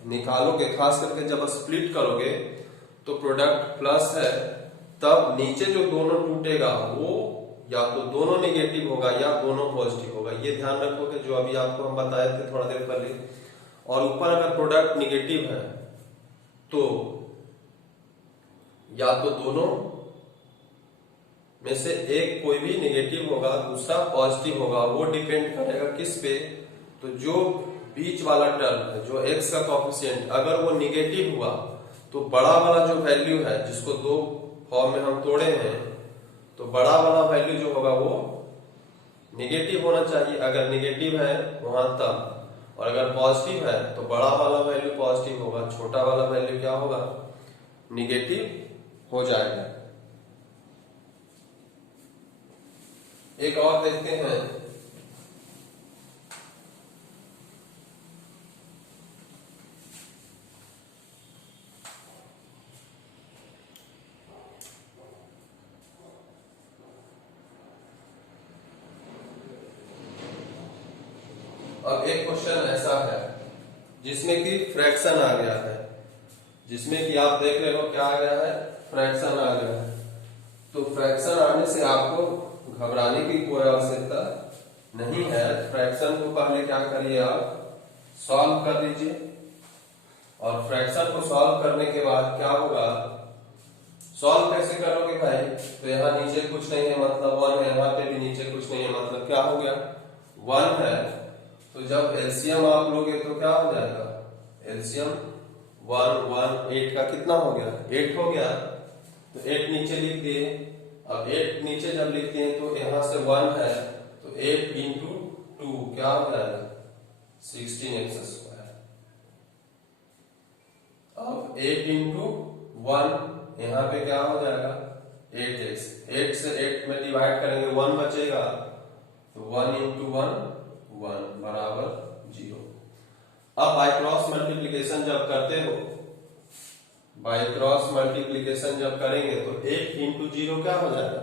निकालोगे, खास करके जब स्प्लिट करोगे तो प्रोडक्ट प्लस है तब नीचे जो दोनों टूटेगा वो या तो दोनों नेगेटिव होगा या दोनों पॉजिटिव होगा, ये ध्यान रखोगे जो अभी आपको हम बताए थे थोड़ा देर पहले। और ऊपर अगर प्रोडक्ट निगेटिव है तो या तो दोनों में से एक कोई भी नेगेटिव होगा दूसरा पॉजिटिव होगा, वो डिपेंड करेगा किस पे, तो जो बीच वाला टर्म है जो x का कोएफिशिएंट अगर वो निगेटिव हुआ तो बड़ा वाला जो वैल्यू है जिसको दो फॉर्म में हम तोड़े हैं, तो बड़ा वाला वैल्यू जो होगा वो निगेटिव होना चाहिए अगर निगेटिव है वहां तब, और अगर पॉजिटिव है तो बड़ा वाला वैल्यू पॉजिटिव होगा, छोटा वाला वैल्यू क्या होगा, निगेटिव हो जाएगा। एक और देखते हैं, अब एक क्वेश्चन ऐसा है जिसमें कि फ्रैक्शन आ गया है, जिसमें कि आप देख रहे हो क्या आ गया है, फ्रैक्शन आ गया है। तो फ्रैक्शन आने से आपको घबराने की कोई आवश्यकता नहीं है। फ्रैक्शन को पहले क्या करिए, आप सॉल्व कर लीजिए, और फ्रैक्शन को सॉल्व करने के बाद क्या होगा, सॉल्व कैसे करोगे भाई, तो यहाँ नीचे कुछ नहीं है मतलब 1 है, यहाँ पे भी नीचे कुछ नहीं है मतलब क्या हो गया 1 है। तो जब एलसीएम आप लोगे तो क्या हो जाएगा, एलसीएम 1 1 8 का कितना हो गया, 8 हो गया। तो 8 नीचे लिख दिए। अब 8 नीचे जब लिखते हैं तो यहाँ से 1 है, तो 8 इंटू 2 क्या हो जाएगा 16x²। अब 8 इंटू 1 यहाँ पे क्या हो जाएगा 8x। 8 से 8 में डिवाइड करेंगे 1 बचेगा, तो 1 इंटू 1 1 बराबर 0। अब बाय क्रॉस मल्टीप्लीकेशन जब करते हो, बाय क्रॉस मल्टीप्लीकेशन जब करेंगे तो 8 इंटू 0 क्या हो जाएगा,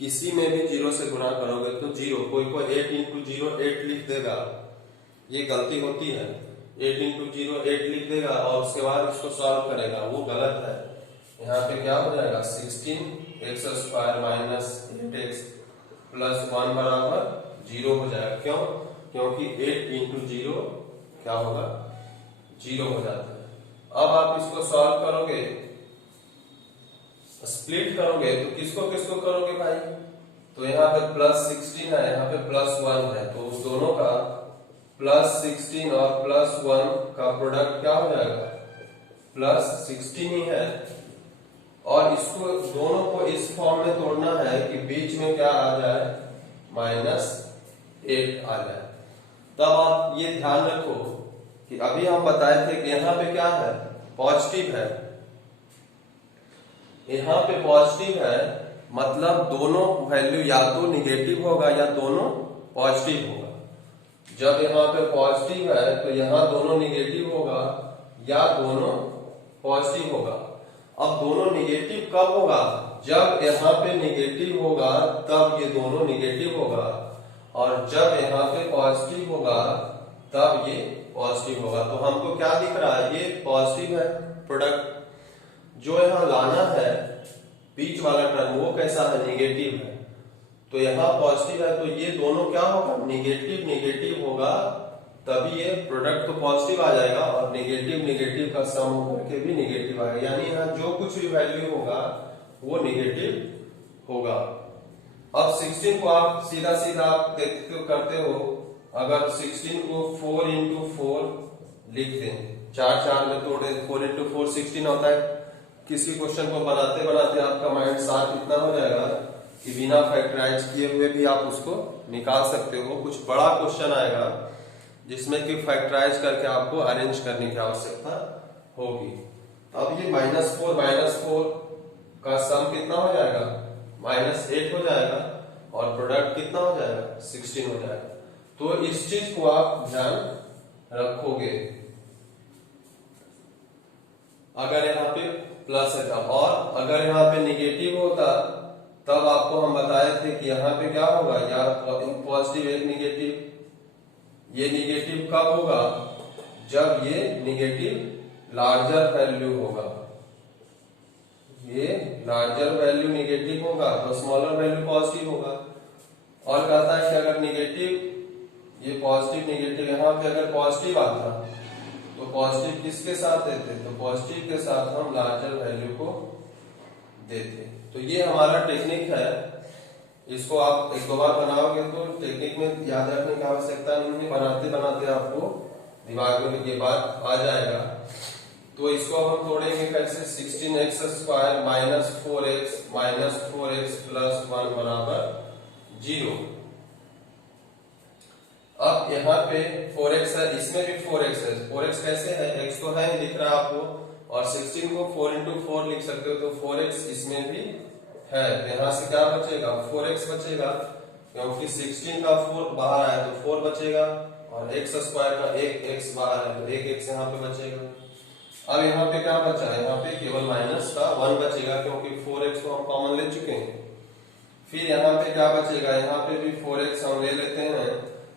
किसी में भी 0 से गुणा करोगे तो 0। कोई 8 इंटू 0 8 लिख देगा, ये गलती होती है। 8 इंटू 0 8 लिख देगा और उसके बाद इसको सॉल्व करेगा, वो गलत है। यहाँ पे क्या हो जाएगा 16x² माइनस 8x प्लस 1 बराबर 0 हो जाएगा। क्यों, क्योंकि 8 इंटू 0 क्या होगा 0 हो जाता है। अब आप इसको सॉल्व करोगे, स्प्लिट करोगे तो किसको किसको करोगे भाई, तो यहाँ पे प्लस 16 है, यहाँ पे प्लस 1 है, तो उस दोनों का प्लस 16 और प्लस 1 का प्रोडक्ट क्या हो जाएगा प्लस 16 ही है। और इसको दोनों को इस फॉर्म में तोड़ना है कि बीच में क्या आ जाए माइनस 8 आ जाए। तब आप ये ध्यान रखो कि अभी हम बताए थे कि यहाँ पे क्या है पॉजिटिव है, यहाँ पे पॉजिटिव है मतलब दोनों वैल्यू या तो निगेटिव होगा या दोनों पॉजिटिव होगा। जब यहाँ पे पॉजिटिव है तो यहाँ दोनों निगेटिव होगा या दोनों पॉजिटिव होगा। अब दोनों निगेटिव कब होगा, जब यहाँ पे निगेटिव होगा तब ये दोनों निगेटिव होगा, और जब यहाँ पे पॉजिटिव होगा तब ये पॉजिटिव होगा। तो हमको क्या दिख रहा है, ये पॉजिटिव है प्रोडक्ट। जो यहाँ लाना है बीच वाला टर्म वो कैसा है, निगेटिव है। तो यहाँ पॉजिटिव है तो ये दोनों क्या होगा निगेटिव निगेटिव होगा, तभी ये प्रोडक्ट तो पॉजिटिव आ जाएगा, और निगेटिव निगेटिव का सम होकर के भी निगेटिव आएगा। यानी यहाँ जो कुछ भी वैल्यू होगा वो निगेटिव होगा। अब 16 को आप सीधा सीधा आप करते हो, अगर 16 को 4 इंटू 4 लिख दें, 4 4 में तोड़े, 4 इंटू 4 16 होता है। किसी क्वेश्चन को बनाते बनाते आपका माइंड साफ इतना हो जाएगा कि बिना फैक्टराइज किए हुए भी आप उसको निकाल सकते हो। कुछ बड़ा क्वेश्चन आएगा जिसमें कि फैक्टराइज करके आपको अरेंज करने की आवश्यकता होगी। अब ये -4 का सम कितना हो जाएगा -8 हो जाएगा, और प्रोडक्ट कितना हो जाएगा 16 हो जाएगा। तो इस चीज को आप ध्यान रखोगे अगर यहाँ पे प्लस है तब, और अगर यहाँ पे निगेटिव होता तब आपको हम बताए थे कि यहाँ पे क्या होगा, या एक पॉजिटिव एक निगेटिव। ये निगेटिव कब होगा, जब ये निगेटिव लार्जर वैल्यू होगा। ये लार्जर वैल्यू निगेटिव होगा तो स्मॉलर वैल्यू पॉजिटिव होगा। और कहता है कि अगर निगेटिव, ये पॉजिटिव निगेटिव, यहाँ पे अगर पॉजिटिव आता तो पॉजिटिव किसके साथ देते, तो पॉजिटिव के साथ हम लार्जर वैल्यू को देते। तो ये हमारा टेक्निक है, इसको आप एक दो बार बनाओगे तो टेक्निक में याद रखने की आवश्यकता नहीं है, बनाते बनाते आपको दिमाग में ये बात आ जाएगा। तो इसको हम तोड़ेंगे कैसे, 16x² माइनस 4x प्लस 1 बराबर 0। अब यहाँ पे 4x है, इसमें भी 4x है। 4x कैसे है, x तो है दिख रहा है आपको, और 16 को 4 इंटू 4 लिख सकते हो, तो 4x इसमें भी है। तो यहाँ से क्या बचेगा 4x बचेगा, क्योंकि 16 का 4 बाहर आया तो 4 बचेगा, और x² का 1x बाहर है तो 1x यहाँ पे बचेगा। अब यहाँ पे क्या बचा है, यहाँ पे केवल माइनस का 1 बचेगा, क्योंकि 4x को हम कॉमन ले चुके हैं। फिर यहाँ पे क्या बचेगा, यहाँ पे भी 4x हम ले लेते हैं,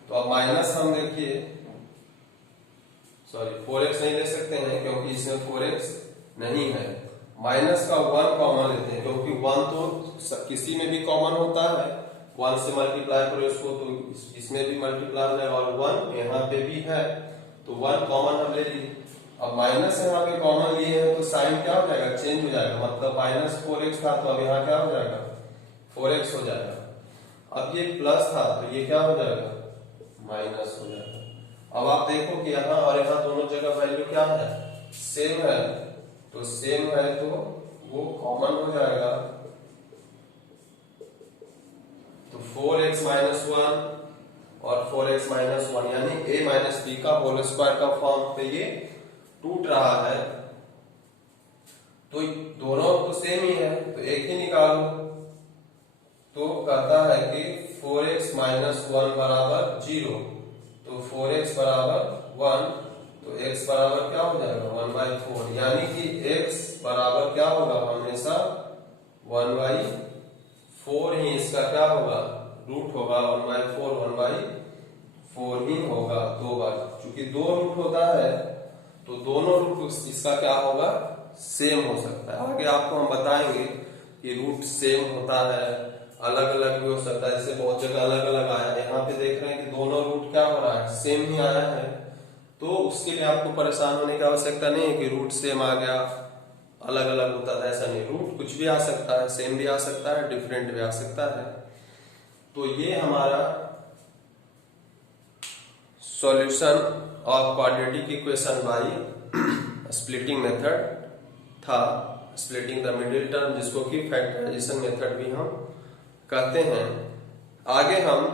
तो अब माइनस हम देखिए 4x नहीं ले सकते हैं क्योंकि इसमें 4x नहीं है। माइनस का 1 कॉमन लेते हैं क्योंकि 1 तो किसी में भी कॉमन होता है, 1 से मल्टीप्लाई करो इसको तो इसमें भी मल्टीप्लाई हो जाएगा, और 1 यहाँ पे भी है तो 1 कॉमन हम ले लिए। अब माइनस यहाँ पे कॉमन लिए हैं तो साइन क्या हो जाएगा, चेंज हो जाएगा, मतलब माइनस 4x था तो अब यहाँ क्या हो जाएगा, 4x हो जाएगा। अब ये प्लस था तो ये क्या हो जाएगा, माइनस हो जाएगा। अब आप देखो कि यहाँ और यहाँ दोनों जगह वैल्यू क्या है, सेम है, तो सेम है तो वो कॉमन हो जाएगा। तो 4x माइनस 1 और 4x माइनस 1 यानी a माइनस बी का होल स्क्वायर का फॉर्म पे ये टूट रहा है, तो दोनों तो सेम ही है तो एक ही निकालो। तो कहता है कि 4x माइनस 1 बराबर 0, तो 4x बराबर 1, तो x बराबर क्या हो जाएगा 1/4, यानी कि x बराबर क्या होगा हमेशा 1/4 ही इसका क्या होगा रूट होगा, 1/4 ही होगा 2 बार, क्योंकि 2 रूट होता है तो दोनों रूट इसका क्या होगा सेम हो सकता है। आगे आपको हम बताएंगे कि रूट सेम होता है, अलग अलग भी हो सकता है, जैसे बहुत जगह अलग अलग आया है, यहाँ पे देख रहे हैं कि दोनों रूट क्या हो रहा है सेम ही आया है, तो उसके लिए आपको परेशान होने की आवश्यकता नहीं है कि रूट सेम आ गया अलग अलग होता था, ऐसा नहीं, रूट कुछ भी आ सकता है, सेम भी आ सकता है, डिफरेंट भी आ सकता है। तो ये हमारा solution of quadratic equation by splitting method था, स्प्लिटिंग द मिडिल टर्म, जिसको कि फैक्टराइजेशन मेथड भी हम कहते हैं। आगे हम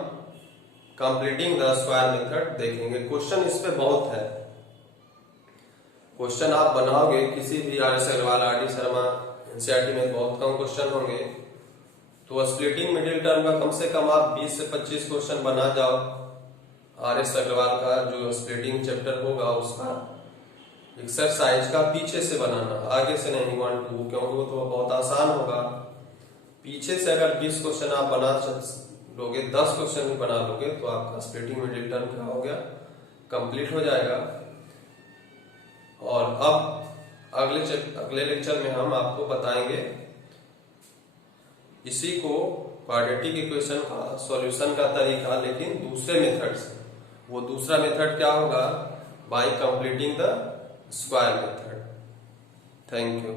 कंप्लीटिंग द स्क्वायर मेथड देखेंगे। क्वेश्चन इस पे बहुत है, क्वेश्चन आप बनाओगे किसी भी RS Agarwal, RD Sharma, NCERT में बहुत कम क्वेश्चन होंगे, तो स्प्लिटिंग मिडिल टर्म का कम से कम आप 20 से 25 क्वेश्चन बना जाओ। RS अग्रवाल का जो स्प्लिटिंग चैप्टर होगा उसका एक्सरसाइज का पीछे से बनाना, आगे से नहीं 1 2, क्योंकि वो तो बहुत आसान होगा। पीछे से अगर 20 क्वेश्चन आप बना लोगे, 10 क्वेश्चन भी बना लोगे, तो आपका स्प्लिटिंग मिडिल टर्म क्या हो गया, कंप्लीट हो जाएगा। और अब अगले लेक्चर में हम आपको बताएंगे इसी को क्वाड्रेटिक इक्वेशन का सॉल्यूशन का तरीका, लेकिन दूसरे मेथड से। वो दूसरा मेथड क्या होगा, bye completing the square method. Thank you.